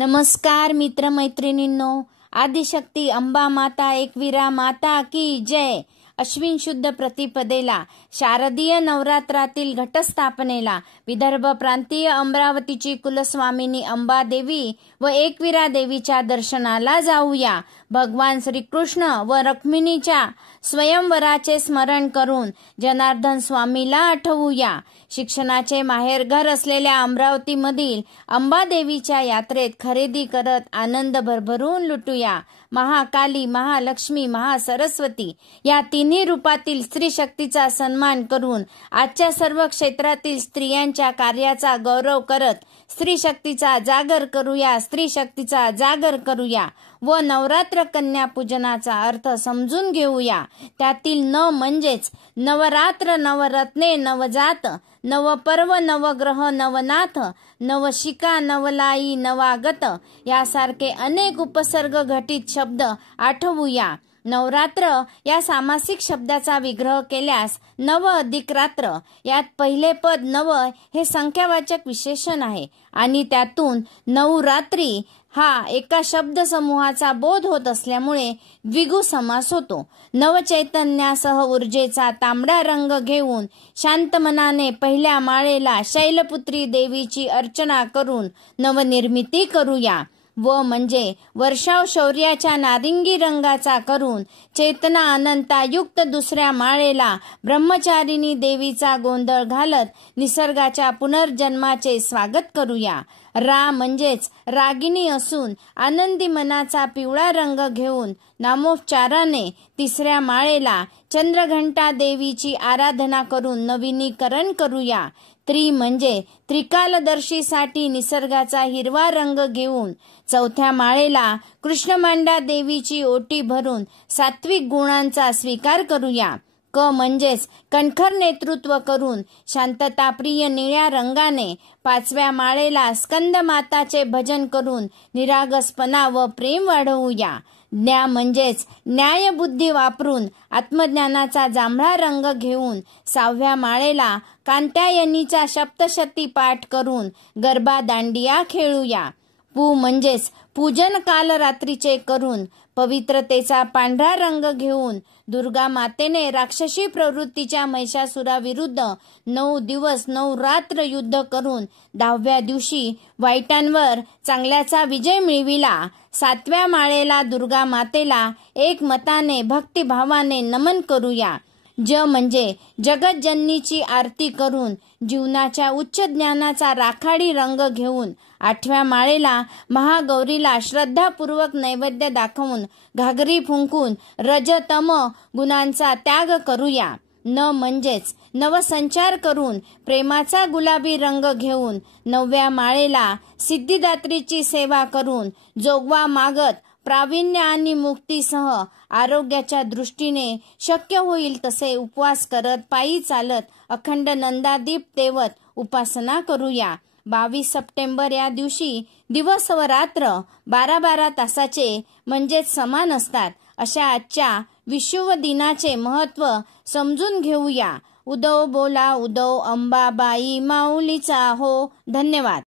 नमस्कार मित्रमैत्रिणींनो, आदिशक्ती अंबा माता एकवीरा माता की जय. अश्विन शुद्ध प्रतिपदेला शारदीय नवरात्रातील घटस्थापनेला विदर्भ प्रांतीय अमरावतीची कुलस्वामिनी अंबा देवी व एकवीरा देवीच्या दर्शनाला जाऊया. भगवान श्रीकृष्ण व रुक्मिणीच्या स्वयंवराचे स्मरण करून जनार्दन स्वामीला आठवूया. शिक्षणाचे माहेरघर असलेल्या अमरावतीमधील अंबादेवीच्या यात्रेत खरेदी करत आनंद भरभरून लुटूया. महाकाली, महालक्ष्मी, महासरस्वती या तिन्ही रूपातील स्त्री शक्तीचा सन्मान करून आजच्या सर्व क्षेत्रातील स्त्रियांच्या कार्याचा गौरव करत स्त्री शक्तीचा जागर करूया. स्त्री शक्तीचा जागर करूया व नवरात्र कन्या पूजनाचा अर्थ समजून घेऊया. त्यातील न म्हणजेच नवरात्र, नवरत्ने, नवजात, नवपर्व, नवग्रह, नवनाथ, नवशिका, नवलाई, नवागत यासारखे अनेक उपसर्ग घटित शब्द आठवूया. नवरात्र या सामासिक शब्दाचा विग्रह केल्यास नव अधिक रात्र यात पहिले पद नव हे संख्यावाचक विशेषण आहे आणि त्यातून नवरात्री हा एका शब्द समूहाचा बोध होत असल्यामुळे द्विगु समास होतो. नवचैतन्यासह ऊर्जेचा तांबडा रंग घेऊन शांत मनाने पहिल्या माळेला शैलपुत्री देवीची अर्चना करून नवनिर्मिती करूया. व म्हणजे वर्षाव शौर्याच्या नारिंगी रंगाचा करून चेतना अनंतायुक्त दुसऱ्या माळेला ब्रह्मचारिणी देवीचा गोंधळ घालत निसर्गाच्या पुनर्जन्माचे स्वागत करूया. रा म्हणजेच रागिणी असून आनंदी मनाचा पिवळा रंग घेऊन नामोच्चाराने तिसऱ्या माळेला चंद्रघंटा देवीची आराधना करून नवीनीकरण करूया. त्रि म्हणजे त्रिकालदर्शीसाठी निसर्गाचा हिरवा रंग घेऊन चौथ्या माळेला कृष्णमांडा देवीची ओटी भरून सात्विक गुणांचा स्वीकार करूया. क म्हणजेच कणखर नेतृत्व करून शांतताप्रिय निळ्या रंगाने पाचव्या माळेला स्कंद माताचे भजन करून निरागसपणा व प्रेम वाढवूया. ज्ञा म्हणजेच न्यायबुद्धी वापरून आत्मज्ञानाचा जांभळा रंग घेऊन सहाव्या माळेला कात्यायनीचा सप्तशती पाठ करून गरबा दांडिया खेळूया. पू म्हणजेच पूजन काल रात्रीचे करून पवित्रतेचा पांढरा रंग घेऊन दुर्गा मातेने राक्षसी प्रवृत्तीच्या महिषासुराविरुद्ध 9 दिवस 9 रात्र युद्ध करून 10व्या दिवशी वाईटांवर चांगल्याचा विजय मिळविला. 7व्या माळेला दुर्गा मातेला एक मताने भक्तिभावाने नमन करूया. ज म्हणजे जगतजननीची आरती करून जीवनाच्या उच्च ज्ञानाचा राखाडी रंग घेऊन 8व्या माळेला महागौरीला श्रद्धापूर्वक नैवेद्य दाखवून घागरी फुंकून रजतम गुणांचा त्याग करूया. न म्हणजेच नवसंचार करून प्रेमाचा गुलाबी रंग घेऊन 9व्या माळेला सिद्धिदात्रीची सेवा करून जोगवा मागत प्रावीण्य आणि मुक्तीसह आरोग्याच्या दृष्टीने शक्य होईल तसे उपवास करत पायी चालत अखंड नंदादीप तेवत उपासना करूया. 22 सप्टेंबर या दिवशी दिवस व रात्र 12-12 तासाचे म्हणजेच समान असतात. अशा आजच्या विषुव दिनाचे महत्त्व समजून घेऊया. उदो बोला उदो अंबाबाई माऊलीचा हो. धन्यवाद.